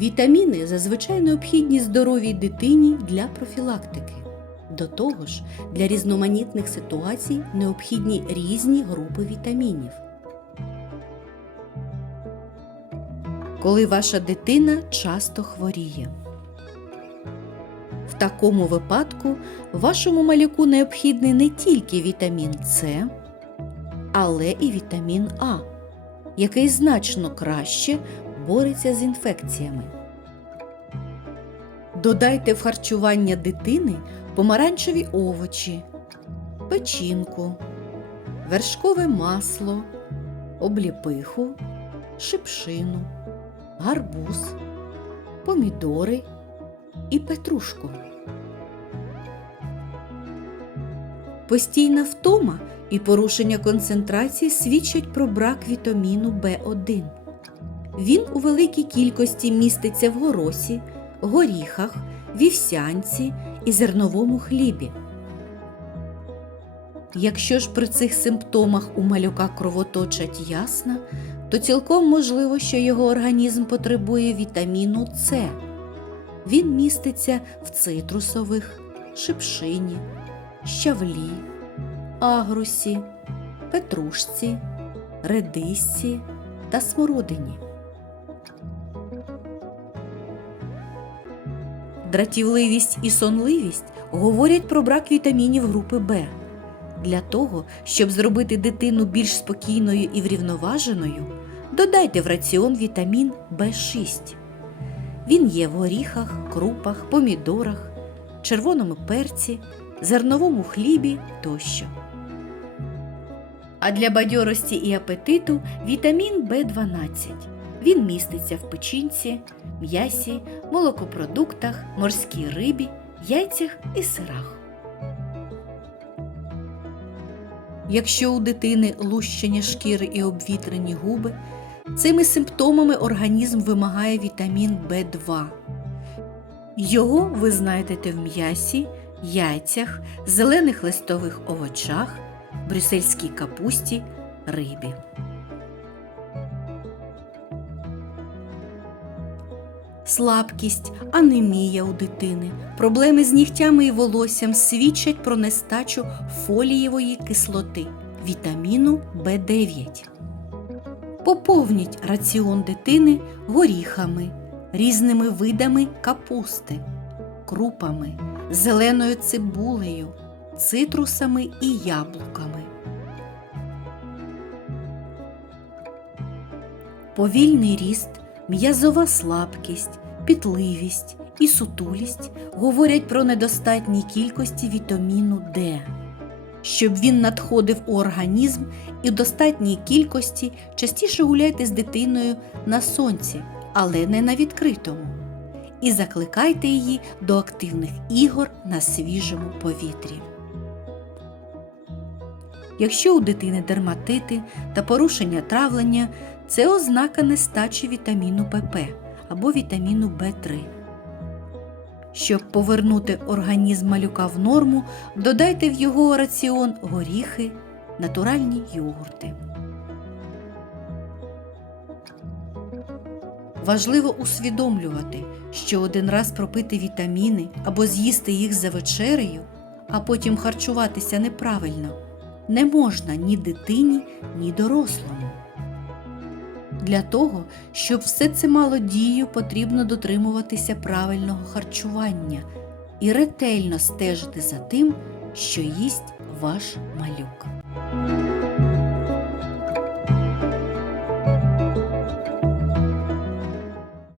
Вітаміни зазвичай необхідні здоровій дитині для профілактики. До того ж, для різноманітних ситуацій необхідні різні групи вітамінів. Коли ваша дитина часто хворіє. В такому випадку вашому малюку необхідний не тільки вітамін С, але і вітамін А, який значно краще бореться з інфекціями. Додайте в харчування дитини помаранчеві овочі, печінку, вершкове масло, обліпиху, шипшину, гарбуз, помідори і петрушку. Постійна втома і порушення концентрації свідчать про брак вітаміну В1. Він у великій кількості міститься в горосі, горіхах, вівсянці і зерновому хлібі. Якщо ж при цих симптомах у малюка кровоточать ясна, то цілком можливо, що його організм потребує вітаміну С. Він міститься в цитрусових, шипшині, щавлі, агрусі, петрушці, редисці та смородині. Дратівливість і сонливість говорять про брак вітамінів групи Б. Для того, щоб зробити дитину більш спокійною і врівноваженою, додайте в раціон вітамін В6. Він є в горіхах, крупах, помідорах, червоному перці, зерновому хлібі тощо. А для бадьорості і апетиту вітамін В12. Він міститься в печінці, м'ясі, молокопродуктах, морській рибі, яйцях і сирах. Якщо у дитини лущення шкіри і обвітрені губи, цими симптомами організм вимагає вітамін В2. Його ви знайдете в м'ясі, яйцях, зелених листових овочах, брюссельській капусті, рибі. Слабкість, анемія у дитини, проблеми з нігтями і волоссям свідчать про нестачу фолієвої кислоти, вітаміну В9. Поповніть раціон дитини горіхами, різними видами капусти, крупами, зеленою цибулею, цитрусами і яблуками. Повільний ріст, м'язова слабкість, пітливість і сутулість говорять про недостатні кількості вітаміну Д. Щоб він надходив у організм і в достатній кількості, частіше гуляйте з дитиною на сонці, але не на відкритому. І закликайте її до активних ігор на свіжому повітрі. Якщо у дитини дерматити та порушення травлення, це ознака нестачі вітаміну ПП або вітаміну В3. Щоб повернути організм малюка в норму, додайте в його раціон горіхи, натуральні йогурти. Важливо усвідомлювати, що один раз пропити вітаміни або з'їсти їх за вечерею, а потім харчуватися неправильно, не можна ні дитині, ні дорослому. Для того, щоб все це мало дію, потрібно дотримуватися правильного харчування і ретельно стежити за тим, що їсть ваш малюк.